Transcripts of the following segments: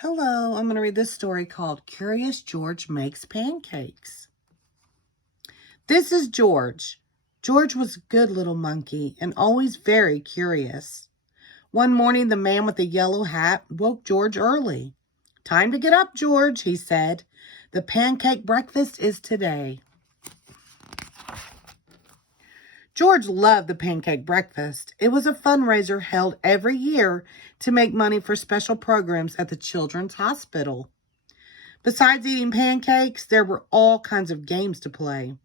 Hello, I'm going to read this story called Curious George Makes Pancakes. This is George. George was a good little monkey and always very curious. One morning, the man with the yellow hat woke George early. "Time to get up, George," he said. "The pancake breakfast is today." George loved the pancake breakfast. It was a fundraiser held every year to make money for special programs at the Children's Hospital. Besides eating pancakes, there were all kinds of games to play.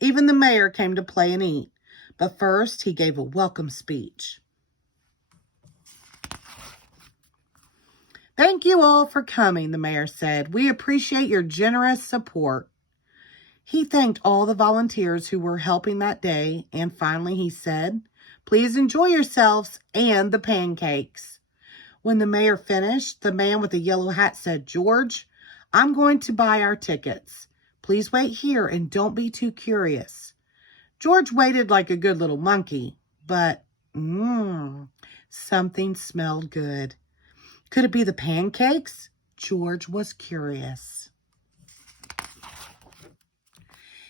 Even the mayor came to play and eat. But first, he gave a welcome speech. "Thank you all for coming," the mayor said. "We appreciate your generous support." He thanked all the volunteers who were helping that day, and finally he said, "Please enjoy yourselves and the pancakes." When the mayor finished, the man with the yellow hat said, "George, I'm going to buy our tickets. Please wait here and don't be too curious." George waited like a good little monkey, but something smelled good. Could it be the pancakes? George was curious.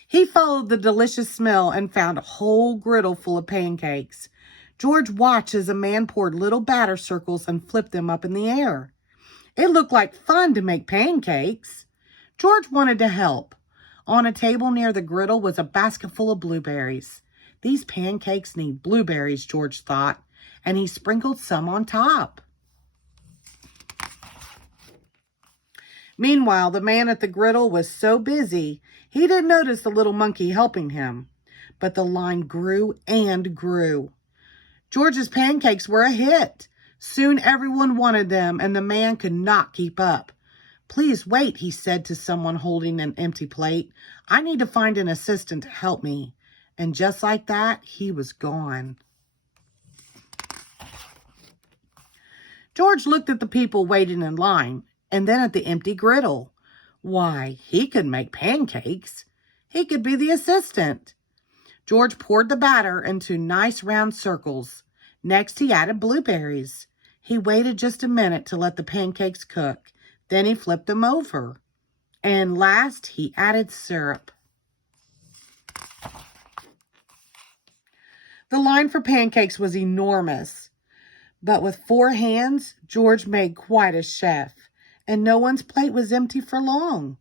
He followed the delicious smell and found a whole griddle full of pancakes. George watched as a man poured little batter circles and flipped them up in the air. It looked like fun to make pancakes. George wanted to help. On a table near the griddle was a basket full of blueberries. These pancakes need blueberries, George thought, and he sprinkled some on top. Meanwhile, the man at the griddle was so busy, he didn't notice the little monkey helping him. But the line grew and grew. George's pancakes were a hit. Soon everyone wanted them, and the man could not keep up. "Please wait," he said to someone holding an empty plate. "I need to find an assistant to help me." And just like that, he was gone. George looked at the people waiting in line, and then at the empty griddle. Why, he could make pancakes. He could be the assistant. George poured the batter into nice round circles. Next, he added blueberries. He waited just a minute to let the pancakes cook. Then he flipped them over. And last, he added syrup. The line for pancakes was enormous. But with 4 hands, George made quite a chef. And no one's plate was empty for long.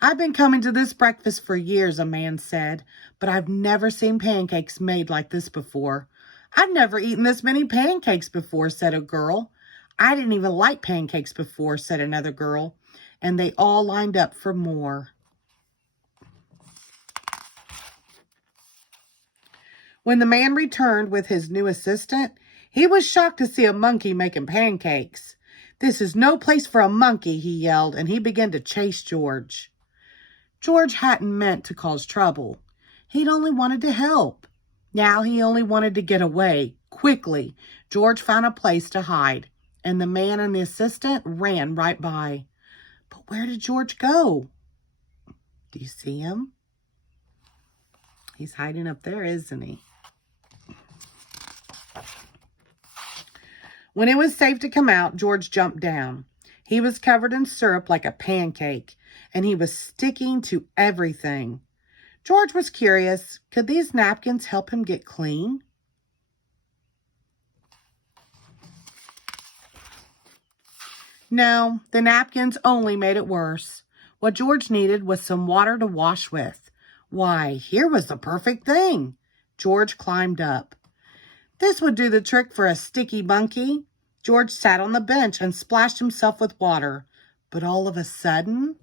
"I've been coming to this breakfast for years," a man said, "but I've never seen pancakes made like this before." "I've never eaten this many pancakes before," said a girl. "I didn't even like pancakes before," said another girl. And they all lined up for more. When the man returned with his new assistant, he was shocked to see a monkey making pancakes. "This is no place for a monkey," he yelled, and he began to chase George. George hadn't meant to cause trouble. He'd only wanted to help. Now he only wanted to get away. Quickly, George found a place to hide, and the man and the assistant ran right by. But where did George go? Do you see him? He's hiding up there, isn't he? When it was safe to come out, George jumped down. He was covered in syrup like a pancake, and he was sticking to everything. George was curious. Could these napkins help him get clean? No, the napkins only made it worse. What George needed was some water to wash with. Why, here was the perfect thing. George climbed up. This would do the trick for a sticky monkey. George sat on the bench and splashed himself with water. But all of a sudden,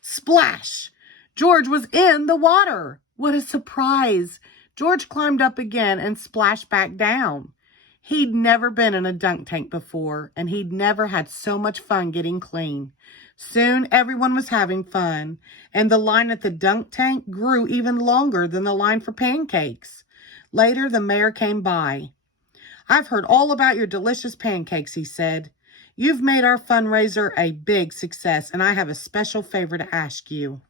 splash! George was in the water. What a surprise! George climbed up again and splashed back down. He'd never been in a dunk tank before, and he'd never had so much fun getting clean. Soon, everyone was having fun, and the line at the dunk tank grew even longer than the line for pancakes. Later, the mayor came by. "I've heard all about your delicious pancakes," he said. "You've made our fundraiser a big success, and I have a special favor to ask you."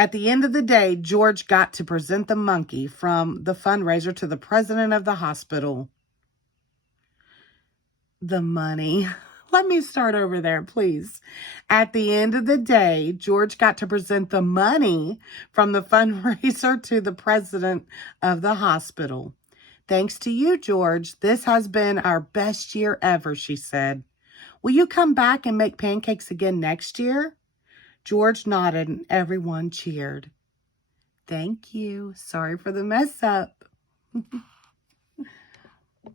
At the end of the day, George got to present the monkey from the fundraiser to the president of the hospital. The money. Let me start over there, please. At the end of the day, George got to present the money from the fundraiser to the president of the hospital. Thanks to you, George. This has been our best year ever, she said. Will you come back and make pancakes again next year? George nodded and everyone cheered. Thank you. Sorry for the mess up.